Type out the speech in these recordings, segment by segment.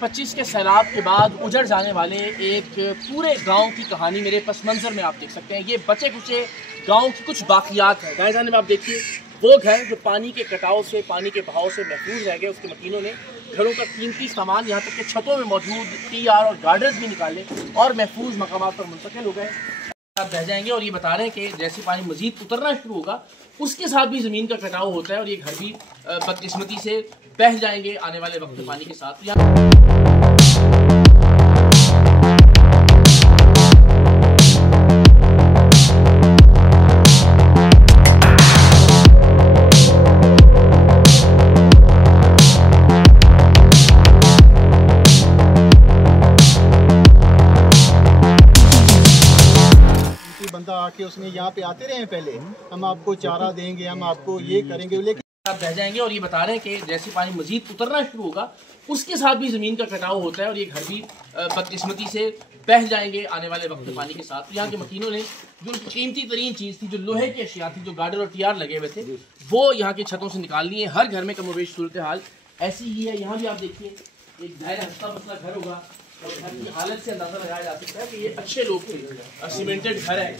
2025 के सैलाब के बाद उजड़ जाने वाले एक पूरे गांव की कहानी मेरे पस मंज़र में आप देख सकते हैं। ये बचे कुचे गांव की कुछ बाकियात हैं। दाएं जाने में आप देखिए वो घर जो पानी के कटाव से, पानी के बहाव से महफूज रह गए। उसके मकीनों ने घरों का कीमती सामान यहाँ तक के छतों में मौजूद टीआर और गार्डर्स भी निकाले और महफूज मकामात पर मुंतकिल हो गए। आप रह जाएंगे और ये बता रहे हैं कि जैसे पानी मजीद उतरना शुरू होगा उसके साथ भी ज़मीन का कटाव होता है और ये घर भी बदकिस्मती से बह जाएंगे आने वाले वक्त में पानी के साथ। बंदा आके उसने यहाँ पे आते रहे पहले, हम आपको चारा देंगे, हम आपको ये करेंगे, लेकिन आप रह जाएंगे और ये बता रहे हैं कि जैसे पानी मजीद उतरना शुरू होगा उसके साथ भी ज़मीन का कटाव होता है और ये घर भी बदकिस्मती से बह जाएंगे आने वाले वक्त में पानी के साथ। तो यहाँ के मकीनों ने जो कीमती तरीन चीज़ थी, जो लोहे की अशिया थी, जो गार्डर और टीआर लगे हुए थे, वो यहाँ की छतों से निकाल लिए। हर घर में कमोबेश सूरत हाल ऐसी ही है। यहाँ भी आप देखिए एक दायरा हंसता बसता घर होगा और घर की हालत से अंदाज़ा लगाया जा सकता है कि ये अच्छे लोग थे, सीमेंटेड घर है,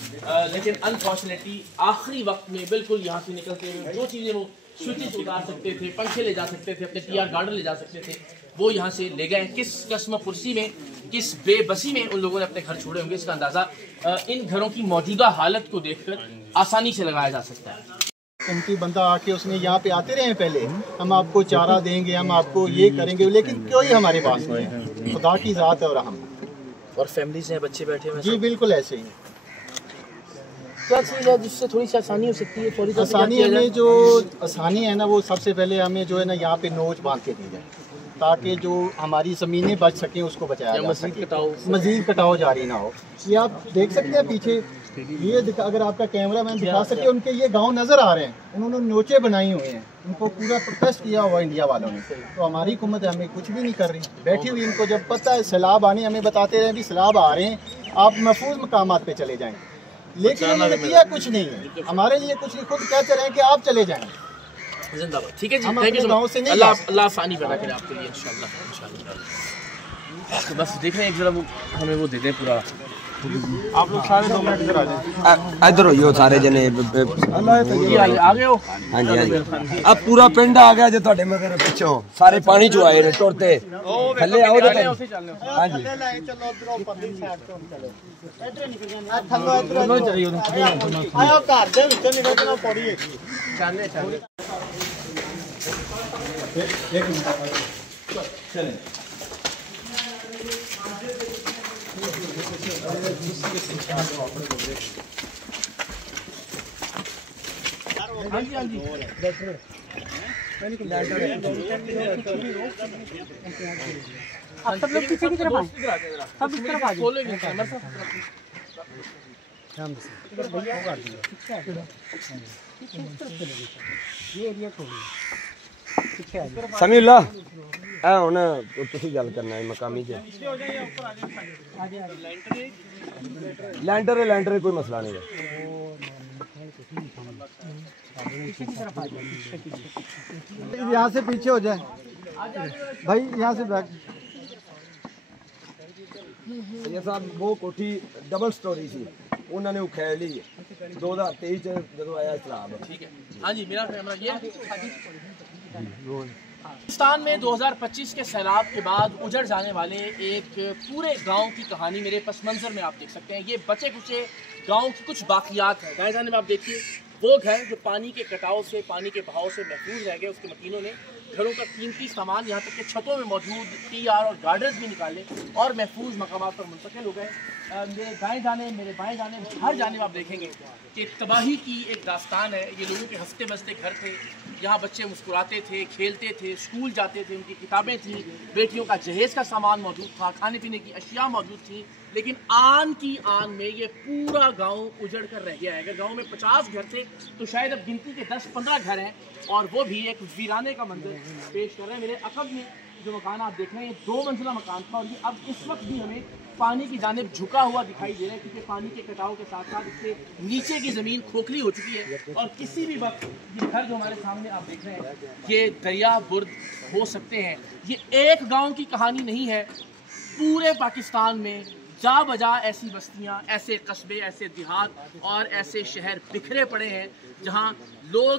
लेकिन अनफॉर्चुनेटली आखिरी वक्त में बिल्कुल यहाँ से निकलते हुए जो चीज़ें वो स्विचेस उतार सकते थे, पंखे ले जा सकते थे, अपने टीआर गार्डर ले जा सकते थे, वो यहाँ से ले गए। किस कस्म पुरसी में, किस बेबसी में उन लोगों ने अपने घर छोड़े होंगे, इसका अंदाज़ा इन घरों की मौजूदा हालत को देखकर आसानी से लगाया जा सकता है। उनकी बंदा आके उसने यहाँ पे आते रहे पहले, हम आपको चारा देंगे, हम आपको ये करेंगे, लेकिन कोई हमारे पास नहीं है। खुदा की ज़ात है और हम और फैमिली से बच्चे बैठे हुए जी बिल्कुल ऐसे ही। क्या चीज़ है जिससे थोड़ी सी आसानी हो सकती है? थोड़ी आसानी हमें जो आसानी है ना, वो सबसे पहले हमें जो है ना यहाँ पे नोच बांध के दी जाए ताकि जो हमारी ज़मीनें बच सकें उसको बचाया जा सके, मज़ीद कटाव जारी ना हो। ये आप देख सकते हैं पीछे, ये अगर आपका कैमरा मैन दिखा सके, उनके ये गांव नज़र आ रहे हैं, उन्होंने नोचे बनाई हुई हैं, उनको पूरा प्रोटेस्ट किया हुआ इंडिया वालों ने। तो हमारी हुकूमत हमें कुछ भी नहीं कर रही, बैठी हुई। इनको जब पता है सैलाब आने, हमें बताते रहे भी सैलाब आ रहे हैं, आप महफूज मकामात पे चले जाएँ, लेकिन उन्होंने किया कुछ नहीं है हमारे लिए। कुछ नहीं, खुद कहते रहे कि आप चले जाएँ। जिंदाबाद। ठीक है जी, थैंक यू। गाँव से नहीं, अल्लाह आसानी पैदा करे आपके लिए इंशाल्लाह। तो बस देख रहे हैं, एक जरा वो हमें वो दे दें पूरा। आप लोग सारे 2 मिनट इधर आ जाए, इधर हो सारे जने। आ गए हो? हाँ जी, हाँ जी। अब पूरा पिंड आ गया जो ਤੁਹਾਡੇ मगर पिछों सारे पानी चो आए ने टुरते थल्ले आओ तो। हाँ जी, चलो उधरों परली साइड तो चलो, इधर निकल जाना, थल्लो इधर आयो, घर दे विचों निकलना पड़ी है। चले एक मिनट चले। हाँ जी, हाँ जी। आप सब लोग पीछे की तरफ आए, सब इस तरफ आ जाओ। समीउल्ला ए हुन तुसीं गल करना है मकामी च लैंटर कोई मसला नहीं है। यहाँ से पीछे हो जाए भाई, यहाँ से बैक। ये साहब वो कोठी डबल स्टोरी सी, उन्होंने उखेड़ ली 2023 जो आया सैलाब। ठीक है, हाँ जी, मेरा कैमरा ये पाकिस्तान में 2025 के सैलाब के बाद उजड़ जाने वाले एक पूरे गांव की कहानी मेरे पस मंज़र में आप देख सकते हैं। ये बचे कुचे गांव की कुछ बाकियात हैं। दाएं जाने में आप देखिए वो घर जो पानी के कटाव से, पानी के बहाव से महफूज रह गए। उसके मकीनों ने घरों का कीमती सामान यहाँ तक के छतों में मौजूद टीआर और गार्डर्स भी निकाले और महफूज मकामात पर मुंतकिल हो गए। मेरे दाएं जाने, मेरे बाएं जाने, हर जानिब आप देखेंगे कि तबाही की एक दास्तान है। ये लोगों के हंसते बसते घर थे, यहाँ बच्चे मुस्कुराते थे, खेलते थे, स्कूल जाते थे, उनकी किताबें थी, बेटियों का जहेज़ का सामान मौजूद था, खाने पीने की अशिया मौजूद थी। लेकिन आन की आन में ये पूरा गांव उजड़ कर रह गया है। अगर गांव में 50 घर थे तो शायद अब गिनती के 10-15 घर हैं और वो भी एक वीराने का मंजर पेश कर रहे हैं। मेरे अकब में जो मकान आप देख रहे हैं 2 मंजिला मकान था और ये अब इस वक्त भी हमें पानी की जानिब झुका हुआ दिखाई दे रहा है, क्योंकि पानी के कटाव के साथ साथ इससे नीचे की ज़मीन खोखली हो चुकी है और किसी भी वक्त ये घर जो हमारे सामने आप देख रहे हैं ये दरिया बुर्द हो सकते हैं। ये एक गांव की कहानी नहीं है, पूरे पाकिस्तान में जा बजा ऐसी बस्तियां, ऐसे कस्बे, ऐसे देहात और ऐसे शहर बिखरे पड़े हैं जहां लोग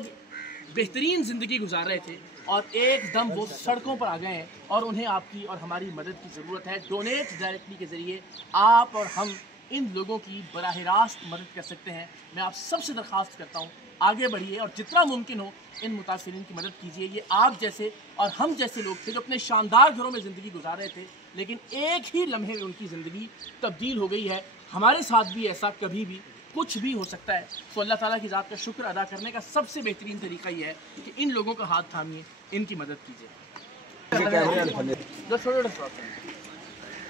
बेहतरीन ज़िंदगी गुजार रहे थे और एकदम वो सड़कों पर आ गए हैं और उन्हें आपकी और हमारी मदद की ज़रूरत है। डोनेट डायरेक्टली के ज़रिए आप और हम इन लोगों की बराह रास्त मदद कर सकते हैं। मैं आप सबसे दरख्वास्त करता हूँ, आगे बढ़िए और जितना मुमकिन हो इन मुतासिरीन की मदद कीजिए। ये आप जैसे और हम जैसे लोग थे जो अपने शानदार घरों में ज़िंदगी गुजार रहे थे, लेकिन एक ही लम्हे में उनकी ज़िंदगी तब्दील हो गई है। हमारे साथ भी ऐसा कभी भी कुछ भी हो सकता है। तो अल्लाह ताला की ज़ात का शुक्र अदा करने का सबसे बेहतरीन तरीका ये है कि इन लोगों का हाथ थामिए, इनकी मदद कीजिए।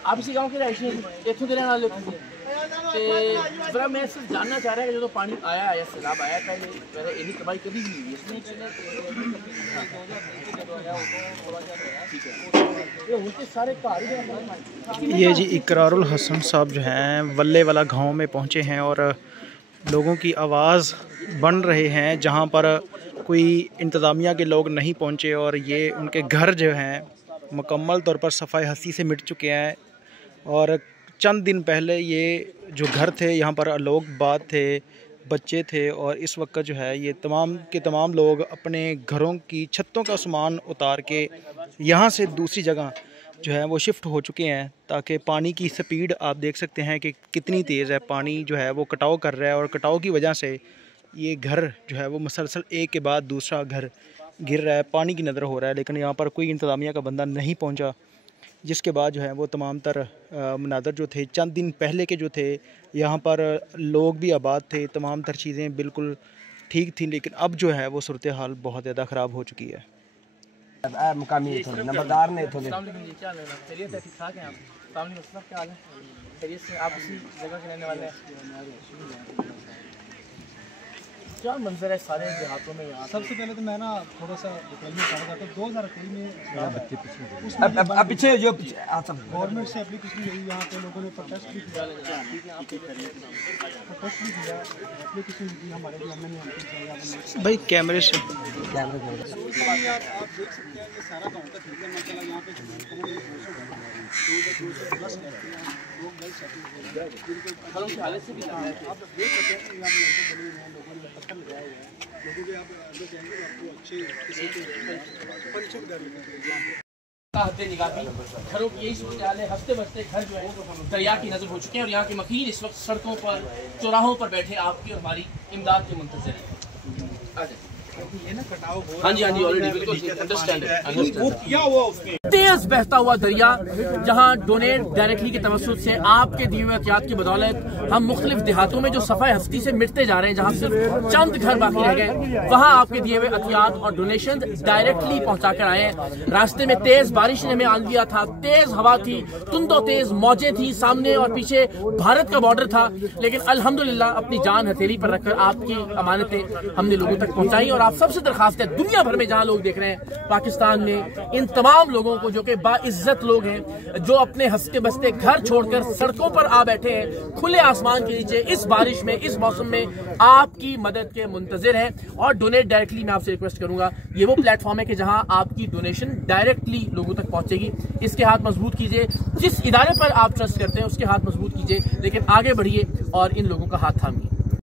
आप इसी गांव के रहायशी हैं, इतों के रहने वाले मैं सिर्फ जानना चाह रहा है कि जो पानी आया है, सैलाब आया था, ये इन्हीं तबाही कभी भी हुई इसमें ये जी इकरारुल हसन साहब जो हैं वल्ले वाला गांव में पहुंचे हैं और लोगों की आवाज़ बन रहे हैं जहां पर कोई इंतज़ामिया के लोग नहीं पहुंचे और ये उनके घर जो हैं मुकम्मल तौर पर सफ़ाई हस्ती से मिट चुके हैं। और चंद दिन पहले ये जो घर थे यहाँ पर लोग बात थे, बच्चे थे और इस वक्त जो है ये तमाम के तमाम लोग अपने घरों की छतों का सामान उतार के यहाँ से दूसरी जगह जो है वो शिफ्ट हो चुके हैं, ताकि पानी की स्पीड आप देख सकते हैं कि कितनी तेज़ है। पानी जो है वो कटाव कर रहा है और कटाव की वजह से ये घर जो है वो मुसलसल एक के बाद दूसरा घर गिर रहा है, पानी की नज़र हो रहा है। लेकिन यहाँ पर कोई इंतज़ामिया का बंदा नहीं पहुँचा, जिसके बाद जो है वो तमाम तर मनाज़र जो थे चंद दिन पहले के जो थे, यहाँ पर लोग भी आबाद थे, तमाम तर चीज़ें बिल्कुल ठीक थी, लेकिन अब जो है वो सूरत हाल बहुत ज़्यादा ख़राब हो चुकी है। मुकामी नंबरदार ने क्या हाल है? खैरियत से? आप इसी जगह के रहने वाले हैं? क्या मंजर है सारे देहातों में यहाँ? सबसे पहले तो मैं ना थोड़ा सा डिटेल में बताना चाहता हूँ। 2023 में पीछे जो गवर्नमेंट से एप्लीकेशन गई, यहाँ पे लोगों ने प्रोटेस्ट भी किया, एप्लीकेशन दी हमारे जो हमने भाई कैमरे से आप देख सकते हैं कि सारा गाँव का ठीक है माशाल्लाह। यहाँ पे लोग गए सेटिंग हालत से भी आप देख सकते हैं कि यहाँ पे बने हुए हैं, लोगों ने पत्थर लगाए हुए हैं, लोगों के आप अंदर जाएंगे तो आपको अच्छे किसी के पंचक डर निगाही घरों की यही सूरत हाल है। हंसते बसते घर जो है दरिया की नजर हो चुके हैं और यहाँ के मकीन इस वक्त सड़कों पर, चौराहों पर बैठे आपकी और हमारी इमदाद के मुंतज़िर हैं। हाँ जी ऑलरेडी बिल्कुल तेज बहता हुआ दरिया, जहां डोनेट डायरेक्टली के तवस्सुत से आपके दिए हुए एहतियात की बदौलत हम मुख्तलिफ देहातों में जो सफाई हस्ती से मिटते जा रहे हैं, जहां सिर्फ चंद घर बाकी रह गए, वहां आपके दिए हुए एहतियात और डोनेशन डायरेक्टली पहुंचा कर आए हैं। रास्ते में तेज बारिश ने हमें आन दिया था, तेज हवा थी, तुंदो तेज मौजें थी, सामने और पीछे भारत का बॉर्डर था, लेकिन अल्हम्दुलिल्लाह अपनी जान हथेली पर रखकर आपकी अमानतें हमने लोगों तक पहुंचाई। और आप सबसे दरखास्त है, दुनिया भर में जहां लोग देख रहे हैं पाकिस्तान में, इन तमाम लोगों को जो कि बाइज्जत लोग हैं, जो अपने हंसते बसते घर छोड़कर सड़कों पर आ बैठे हैं खुले आसमान के नीचे इस बारिश में, इस मौसम में, आपकी मदद के मुंतजिर हैं। और डोनेट डायरेक्टली मैं आपसे रिक्वेस्ट करूंगा, ये वो प्लेटफॉर्म है कि जहां आपकी डोनेशन डायरेक्टली लोगों तक पहुंचेगी। इसके हाथ मजबूत कीजिए, जिस इदारे पर आप ट्रस्ट करते हैं उसके हाथ मजबूत कीजिए, लेकिन आगे बढ़िए और इन लोगों का हाथ थामिए।